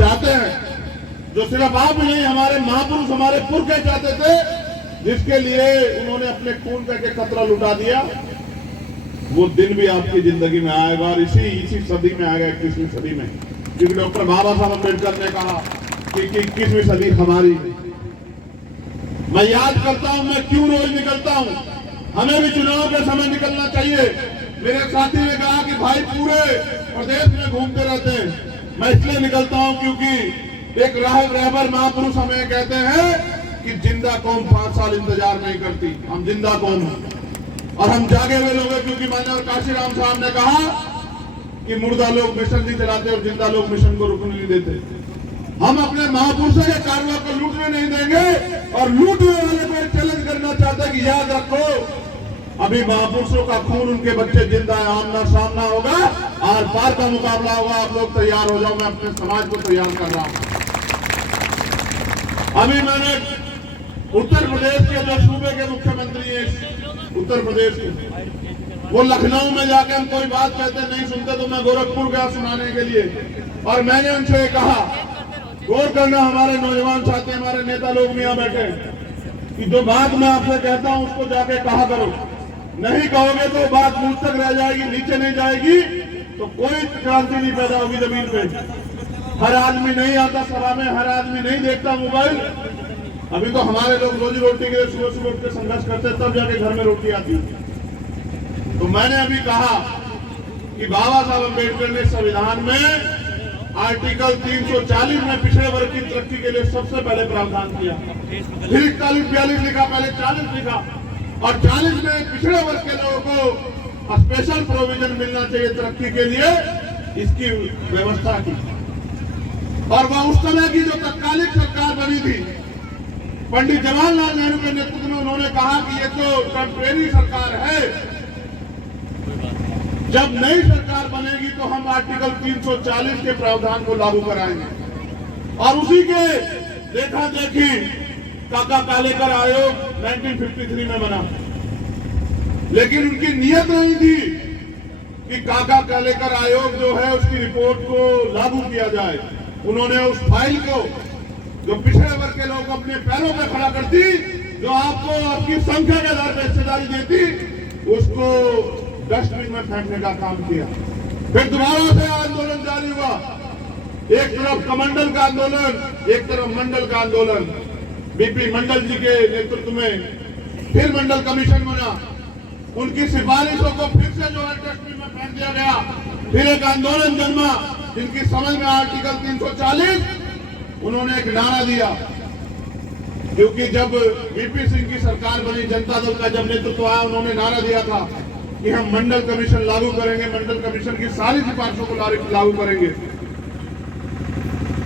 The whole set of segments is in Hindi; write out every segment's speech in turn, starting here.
चाहते हैं, जो सिर्फ आप ही नहीं हमारे महापुरुष हमारे पुरखे चाहते थे, जिसके लिए उन्होंने अपने खून का एक खतरा लुटा दिया, वो दिन भी आपकी जिंदगी में आएगा और इसी सदी में आएगा, 21वीं सदी में। क्योंकि डॉक्टर बाबा साहब अम्बेडकर ने कहा कि 21वीं सदी हमारी। मैं याद करता हूं, मैं क्यों रोज निकलता हूं, हमें भी चुनाव के समय निकलना चाहिए। मेरे साथी ने कहा कि भाई पूरे प्रदेश में घूमते रहते हैं। मैं इसलिए निकलता हूं क्योंकि एक रहबर महापुरुष हमें कहते हैं कि जिंदा कौम 5 साल इंतजार नहीं करती, हम जिंदा कौम हैं और हम जागे हुए लोग हैं। क्योंकि माननीय काशीराम साहब ने कहा कि मुर्दा लोग मिशन नहीं चलाते और जिंदा लोग मिशन को रुकने नहीं देते। हम अपने महापुरुषों के कार्यों को लूटने नहीं देंगे और लूटने वाले को चैलेंज करना चाहते हैं कि याद रखो, अभी महापुरुषों का खून, उनके बच्चे जिंदा है, आमना सामना होगा, आर पार का मुकाबला होगा। आप लोग तैयार हो जाओ, मैं अपने समाज को तैयार कर रहा हूं। अभी मैंने उत्तर प्रदेश के जो सूबे के मुख्यमंत्री हैं, उत्तर प्रदेश के, वो लखनऊ में जाके हम कोई बात कहते नहीं सुनते, तो मैं गोरखपुर गया सुनाने के लिए और मैंने उनसे कहा, गौर करना हमारे नौजवान साथी, हमारे नेता लोग भी यहाँ बैठे, कि जो बात मैं आपसे कहता हूं उसको जाके कहा करो। नहीं कहोगे तो बात मुझ तक रह जाएगी, नीचे नहीं जाएगी, तो कोई क्रांति नहीं पैदा होगी जमीन पे। हर आदमी नहीं आता सभा में, हर आदमी नहीं देखता मोबाइल। अभी तो हमारे लोग रोजी रोटी के लिए सुबह सुबह उठ के संघर्ष करते, तब जाके घर में रोटी आती। तो मैंने अभी कहा कि बाबा साहब अम्बेडकर ने संविधान में आर्टिकल 340 में पिछड़े वर्ग की तरक्की के लिए सबसे पहले प्रावधान किया। फिर 41-42 लिखा, पहले 40 लिखा और 40 में पिछड़े वर्ग के लोगों को स्पेशल प्रोविजन मिलना चाहिए तरक्की के लिए, इसकी व्यवस्था की। और वह उस समय की जो तत्कालिक सरकार बनी थी, पंडित जवाहरलाल नेहरू के नेतृत्व में, उन्होंने कहा कि ये तो टेम्परेरी सरकार है, जब नई सरकार बनेगी तो हम आर्टिकल 340 के प्रावधान को लागू कराएंगे। और उसी के देखा देखी काका कालेकर आयोग 1953 में बना। लेकिन उनकी नियत नहीं थी कि काका कालेकर आयोग जो है उसकी रिपोर्ट को लागू किया जाए। उन्होंने उस फाइल को, जो पिछड़े वर्ग के लोग अपने पैरों पर खड़ा करती, जो आपको आपकी संख्या के आधार पर हिस्सेदारी देती, उसको डस्टबिन में फेंकने का काम किया। फिर दोबारा से आंदोलन जारी हुआ, एक तरफ कमंडल का आंदोलन, एक तरफ मंडल का आंदोलन। बीपी मंडल जी के नेतृत्व में फिर मंडल कमीशन बना, उनकी सिफारिशों को फिर से जो है डस्टबिन में फेंक दिया गया। फिर एक आंदोलन जन्मा, जिनकी समझ में आर्टिकल 340, उन्होंने एक नारा दिया। क्योंकि जब वीपी सिंह की सरकार बनी, जनता दल का जब नेतृत्व आया, उन्होंने नारा दिया था कि हम मंडल कमीशन लागू करेंगे, मंडल कमीशन की सारी सिफारिशों को लागू करेंगे।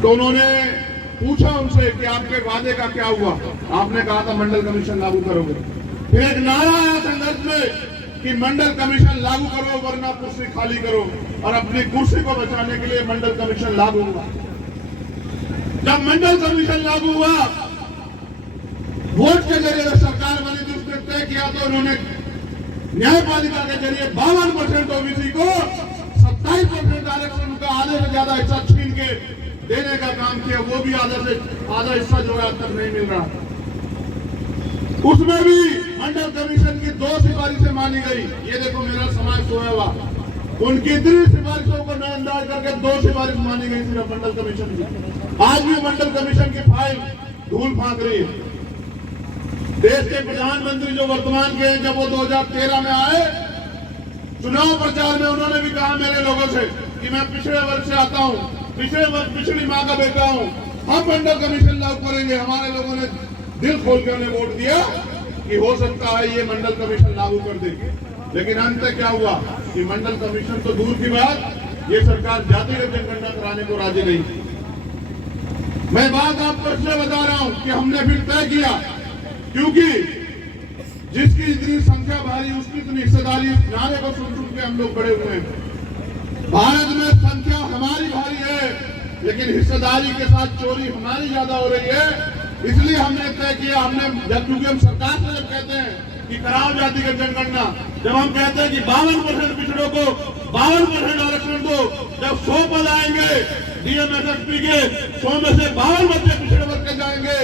तो उन्होंने पूछा उनसे कि आपके वादे का क्या हुआ? आपने कहा था मंडल कमीशन लागू करोगे। फिर एक नारा आया संघर्ष में कि मंडल कमीशन लागू करो वरना कुर्सी खाली करो, और अपनी कुर्सी को बचाने के लिए मंडल कमीशन लागू हुआ। जब मंडल कमीशन लागू हुआ, वोट के जरिए सरकार बनी थी, उसने तय किया तो उन्होंने न्यायपालिका के जरिए 52% ओबीसी को 27% आरक्षण का आधे से ज्यादा हिस्सा छीन के देने का काम किया। वो भी आधा हिस्सा जो है अब तक नहीं मिल रहा। उसमें भी मंडल कमीशन की 2 सिफारिशें मानी गई। ये देखो मेरा समाज सोया हुआ, उनकी 3 सिफारिशों को नजरअंदाज करके 2 सिफारिश मानी गई सिर्फ मंडल कमीशन की। आज भी मंडल कमीशन की फाइल धूल फांक रही है। देश के प्रधानमंत्री जो वर्तमान के हैं, जब वो 2013 में आए चुनाव प्रचार में, उन्होंने भी कहा मेरे लोगों से कि मैं पिछड़े वर्ग से आता हूं, पिछड़े वर्ग पिछड़ी मां का बेटा हूं, हम मंडल कमीशन लागू करेंगे। हमारे लोगों ने दिल खोल के उन्हें वोट दिया कि हो सकता है ये मंडल कमीशन लागू कर देंगे। लेकिन अंत क्या हुआ कि मंडल कमीशन तो दूर की बात, ये सरकार जातिगत जनगणना कराने को राजी नहीं। मैं बात आपको इसलिए बता रहा हूं कि हमने फिर तय किया, क्योंकि जिसकी इतनी संख्या भारी उसकी इतनी हिस्सेदारी, इस नारे को सुन सुन के हम लोग बड़े हुए हैं। भारत में संख्या हमारी भारी है, लेकिन हिस्सेदारी के साथ चोरी हमारी ज्यादा हो रही है। इसलिए हमने तय किया, हमने जब, क्योंकि हम सरकार से जब कहते हैं कि कराओ जातिगत जनगणना, जब हम कहते हैं कि 52% पिछड़ों को 52% आरक्षण दो। जब 100 पद आएंगे डीएमएसएसपी के, 100 में से 52 बच्चे पिछड़े वर्ग के जाएंगे,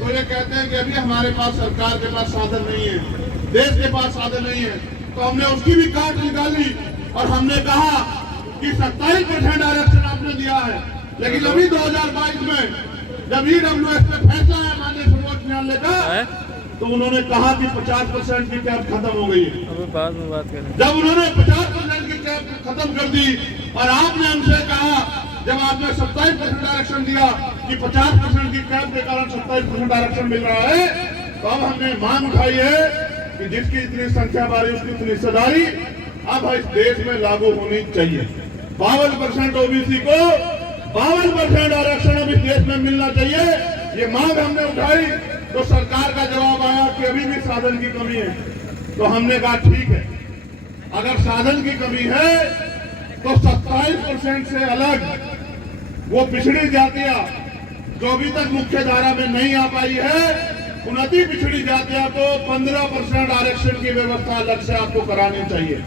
तो ये कहते हैं कि अभी हमारे पास सरकार के पास साधन नहीं है, देश के पास साधन नहीं है। तो हमने उसकी भी काट निकाली और हमने कहा कि 27% आरक्षण आपने दिया है, लेकिन अभी 2022 में जब ईडब्ल्यूएस पे फैसला है माननीय सर्वोच्च न्यायालय का, तो उन्होंने कहा कि 50% की कैब खत्म हो गई है। अभी बाद में बात करें। जब उन्होंने 50% की कैब खत्म कर दी और आपने हमसे कहा, जब आपने 27% आरक्षण दिया कि 50% की कैब के कारण 27% आरक्षण मिल रहा है, तो अब हमने मांग उठाई है कि जिसकी इतनी संख्या बारी उसकी इतनी हिस्सेदारी अब इस देश में लागू होनी चाहिए। 52% ओबीसी को 52% आरक्षण अब इस देश में मिलना चाहिए, ये मांग हमने उठाई। तो सरकार का जवाब आया कि अभी भी साधन की कमी है। तो हमने कहा ठीक है, अगर साधन की कमी है तो 27% से अलग वो पिछड़ी जातियां जो अभी तक मुख्य धारा में नहीं आ पाई है, उन अति पिछड़ी जातियां को 15% आरक्षण की व्यवस्था अलग से आपको करानी चाहिए।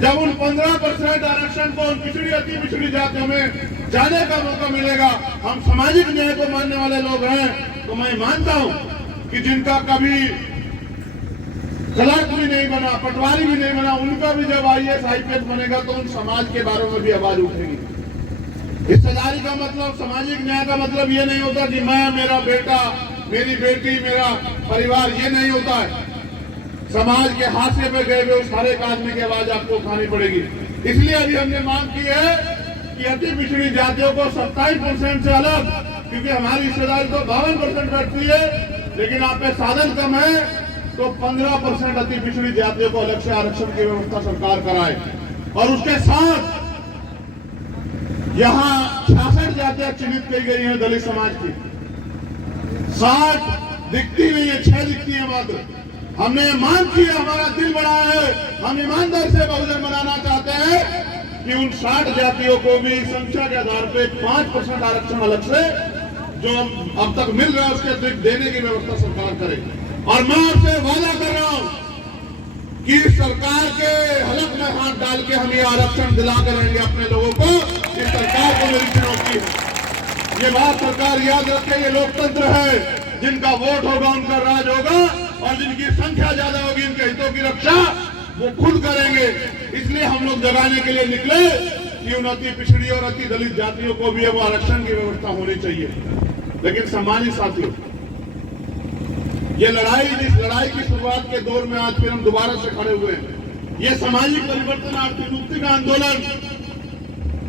जब उन 15% आरक्षण को उन पिछड़ी अति पिछड़ी जातियों में जाने का मौका मिलेगा, हम सामाजिक न्याय को मानने वाले लोग हैं, तो मैं मानता हूं कि जिनका कभी क्लर्क भी नहीं बना, पटवारी भी नहीं बना, उनका भी जब आईएएस आईपीएस बनेगा तो उन समाज के बारे में भी आवाज उठेगी। हिस्सेदारी का मतलब, सामाजिक न्याय का मतलब ये नहीं होता कि मैं, मेरा बेटा, मेरी बेटी, मेरा परिवार, ये नहीं होता है। समाज के हाशिए पे गए हुए उस हर एक आदमी की आवाज आपको उठानी पड़ेगी। इसलिए अभी हमने मांग की है कि अति पिछड़ी जातियों को 27% से अलग, क्योंकि हमारी हिस्सेदारी तो 52% बैठती है, लेकिन आप पे साधन कम है, तो 15% अति पिछड़ी जातियों को अलग से आरक्षण की व्यवस्था सरकार कराए। और उसके साथ यहाँ 66 जातियां चिन्हित की गई हैं दलित समाज की, 60 दिखती नहीं है, 6 दिखती है मात्र। हमने मांग की है, हमारा दिल बड़ा है, हम ईमानदार से बहुजन बनाना चाहते हैं कि उन 60 जातियों को भी संख्या के आधार पे 5% आरक्षण अलग से जो अब तक मिल रहा है उसके अतिरिक्त देने की व्यवस्था सरकार करे। और मैं आपसे वादा कर रहा हूं कि सरकार के हलक में हाथ डाल के हम ये आरक्षण दिला कर रहेंगे अपने लोगों को। इस सरकार को मेरी चुनौती है, ये बात सरकार याद रखे, ये लोकतंत्र है, जिनका वोट होगा उनका राज होगा, और जिनकी संख्या ज्यादा होगी उनके हितों की रक्षा वो खुद करेंगे। इसलिए हम लोग जगाने के लिए निकले कि उन अति पिछड़ी और अति दलित जातियों को भी वो आरक्षण की व्यवस्था होनी चाहिए। लेकिन सम्मानित साथियों, ये लड़ाई, जिस लड़ाई की शुरुआत के दौर में आज फिर हम दोबारा से खड़े हुए हैं, ये सामाजिक परिवर्तन, आर्थिक मुक्ति का आंदोलन,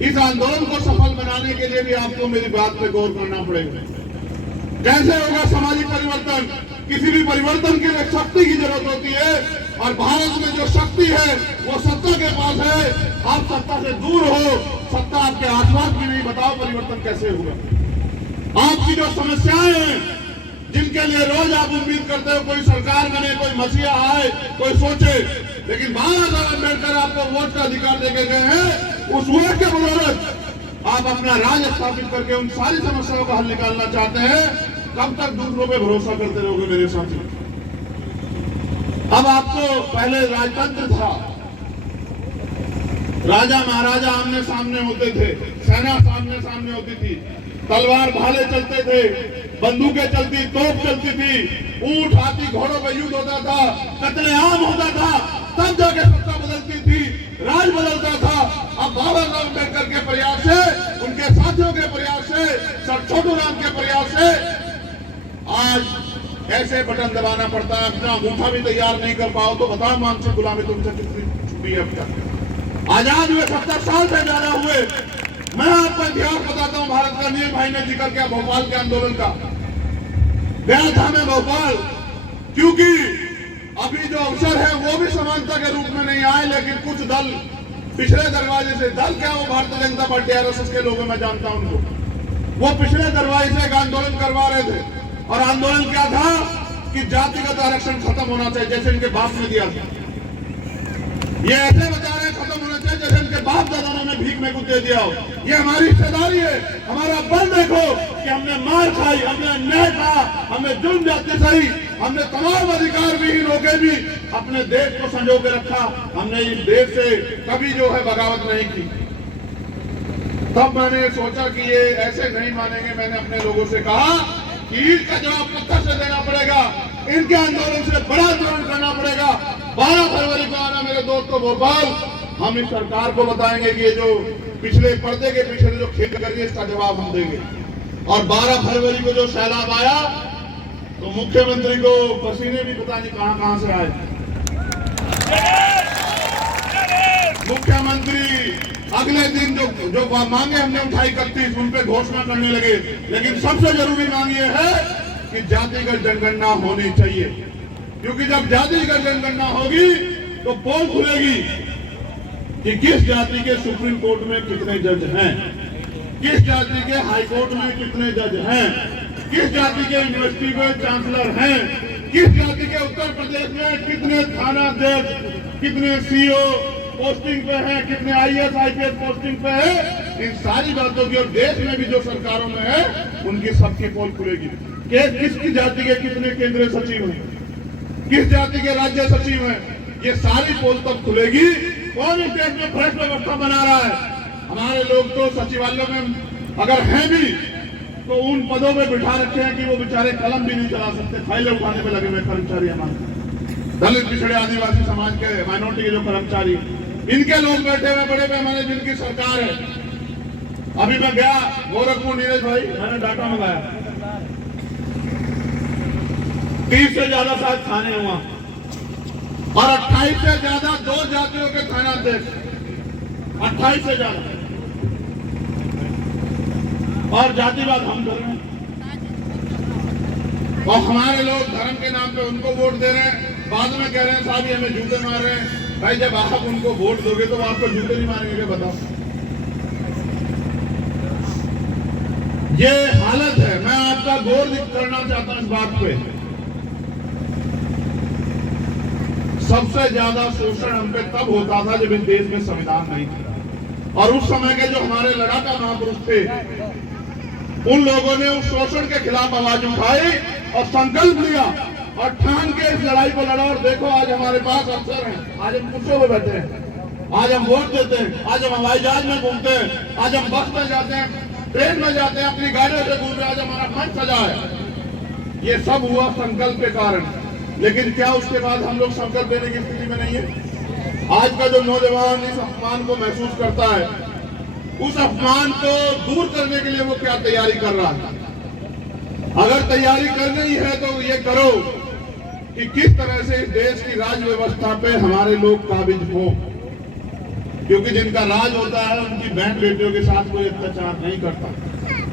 इस आंदोलन को सफल बनाने के लिए भी आपको मेरी बात पे गौर करना पड़ेगा। कैसे होगा सामाजिक परिवर्तन? किसी भी परिवर्तन के लिए शक्ति की जरूरत होती है, और भारत में जो शक्ति है वो सत्ता के पास है। आप सत्ता से दूर हो, सत्ता आपके आसपास भी नहीं, बताओ परिवर्तन कैसे होगा? आपकी जो समस्याएं हैं, जिनके लिए रोज आप उम्मीद करते हो कोई सरकार बने, कोई मसीहा आए, कोई सोचे, लेकिन बाबा साहब अम्बेडकर आपको वोट का अधिकार देके गए हैं। उस वोट के बदौलत आप अपना राज स्थापित करके उन सारी समस्याओं का हल निकालना चाहते हैं। कब तक दूसरों पे भरोसा करते रहोगे मेरे साथी? अब आपको पहले राजतंत्र था, राजा महाराजा आमने सामने होते थे, सेना सामने सामने होती थी, तलवार भाले चलते थे, बंदूकें चलती, तोप चलती थी, ऊंट हाथी घोड़ों का युद्ध होता था, कत्लेआम होता था, तब जाके सत्ता बदलती थी, राज बदलता था। अब बाबा साहब अम्बेडकर के प्रयास से, उनके साथियों के प्रयास से, सर छोटू राम के प्रयास से आज ऐसे बटन दबाना पड़ता है। अपना अंगूठा भी तैयार नहीं कर पाओ तो बताओ मानसिक गुलामी तुमसे कितनी छुट्टी है? अब तक आजाद हुए 70 साल से ज्यादा हुए। मैं आपको इतिहास बताता हूं, भारत का नील भाई ने जिक्र किया भोपाल के आंदोलन का। गया था मैं भोपाल, क्योंकि अभी जो अवसर है वो भी समानता के रूप में नहीं आए, लेकिन कुछ दल पिछले दरवाजे से, दल क्या, वो भारतीय जनता पार्टी आरएसएस के लोगों में जानता हूं उनको, वो पिछले दरवाजे से एक आंदोलन करवा रहे थे। और आंदोलन क्या था कि जातिगत आरक्षण खत्म होना चाहिए, जैसे इनके बाप ने दिया था। ये ऐसे बता रहे खत्म होना चाहिए जैसे इनके बाप दादाओं ने भीख में कुछ दे दिया हो। ये हमारी हिस्सेदारी है, हमारा बल देखो कि हमने मार खाई, हमने अन्याय कहा, हमें जुल्म जाते सही, हमने तमाम अधिकार विहीन होकर भी अपने देश को संजो के रखा। हमने इस देश से कभी जो है बगावत नहीं की। तब मैंने सोचा कि ये ऐसे नहीं मानेंगे। मैंने अपने लोगों से कहा कि ईंट का जवाब पत्थर से देना पड़ेगा, इनके आंदोलन से बड़ा आंदोलन करना पड़ेगा। 12 फरवरी को आना मेरे दोस्तों भोपाल। हम इस सरकार को बताएंगे कि ये जो पिछले पर्दे के पीछे जो खेल कर रही है इसका जवाब हम देंगे। और 12 फरवरी को जो सैलाब आया तो मुख्यमंत्री को पसीने भी पता नहीं कहां से आए। मुख्यमंत्री अगले दिन जो मांगे हमने उठाई 31 उन पे घोषणा करने लगे। लेकिन सबसे जरूरी मांग ये है कि जातिगत जनगणना होनी चाहिए, क्योंकि जब जातिगत जनगणना होगी तो पोल खुलेगी कि किस जाति के सुप्रीम कोर्ट में कितने जज हैं, किस जाति के हाई कोर्ट में कितने जज हैं, किस जाति के यूनिवर्सिटी के चांसलर हैं, किस जाति के उत्तर प्रदेश में कितने थानाध्यक्ष, कितने सीओ पोस्टिंग पे हैं, कितने आईएएस आईपीएस पोस्टिंग पे है। इन सारी बातों की और देश में भी जो सरकारों में है उनकी सबकी पोल खुलेगी कि किसकी जाति के कितने केंद्रीय सचिव हैं, किस जाति के राज्य सचिव हैं। ये सारी पोल तब खुलेगी। कौन इस देश में भ्रष्ट व्यवस्था बना रहा है। हमारे लोग तो सचिवालय में अगर हैं भी तो उन पदों में बिठा रखे हैं कि वो बेचारे कलम भी नहीं चला सकते, फाइलें उठाने में लगे हुए कर्मचारी। हमारे दलित पिछड़े आदिवासी समाज के माइनॉरिटी के जो कर्मचारी, इनके लोग बैठे हुए बड़े पैमाने जिनकी सरकार है। अभी मैं गया गोरखपुर, नीरज भाई, मैंने डाटा मंगाया 30 से ज्यादा शायद थाने हुआ और 28 से ज्यादा 2 जातियों के थानाध्यक्ष, 28 से ज्यादा। और जातिवाद हम कर रहे हैं और हमारे लोग धर्म के नाम पे उनको वोट दे रहे हैं। बाद में कह रहे हैं साहब ये हमें जूते मार रहे हैं। भाई जब आप उनको वोट दोगे तो आपको जूते नहीं मारेंगे क्या? बताओ। ये हालत है। मैं आपका गौर करना चाहता हूं इस बात पे। सबसे ज्यादा शोषण हम पे तब होता था जब इस देश में संविधान नहीं था। और उस समय के जो हमारे लड़ाका महापुरुष थे उन लोगों ने उस शोषण के खिलाफ आवाज उठाई और संकल्प लिया और ठान के इस लड़ाई को लड़ा। और देखो आज हमारे पास अफसर हैं, आज हम कुर्सियों में बैठे हैं, आज हम वोट देते हैं, आज हम हवाई जहाज में घूमते हैं, आज हम बस में जाते हैं, ट्रेन में जाते हैं, अपनी गाड़ियों से घूमते हैं, आज हमारा मन सजा है। ये सब हुआ संकल्प के कारण। लेकिन क्या उसके बाद हम लोग संकल्प देने की स्थिति में नहीं है? आज का जो नौजवान इस अपमान को महसूस करता है, उस अपमान को दूर करने के लिए वो क्या तैयारी कर रहा है? अगर तैयारी करनी ही है तो ये करो कि किस तरह से इस देश की राज व्यवस्था पे हमारे लोग काबिज हो, क्योंकि जिनका राज होता है उनकी बहन बेटियों के साथ कोई अत्याचार नहीं करता।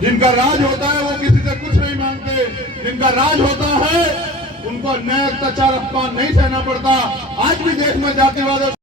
जिनका राज होता है वो किसी से कुछ नहीं मांगते। जिनका राज होता है उनको अन्याय अत्याचार अपमान नहीं सहना पड़ता। आज भी देश में जातिवाद और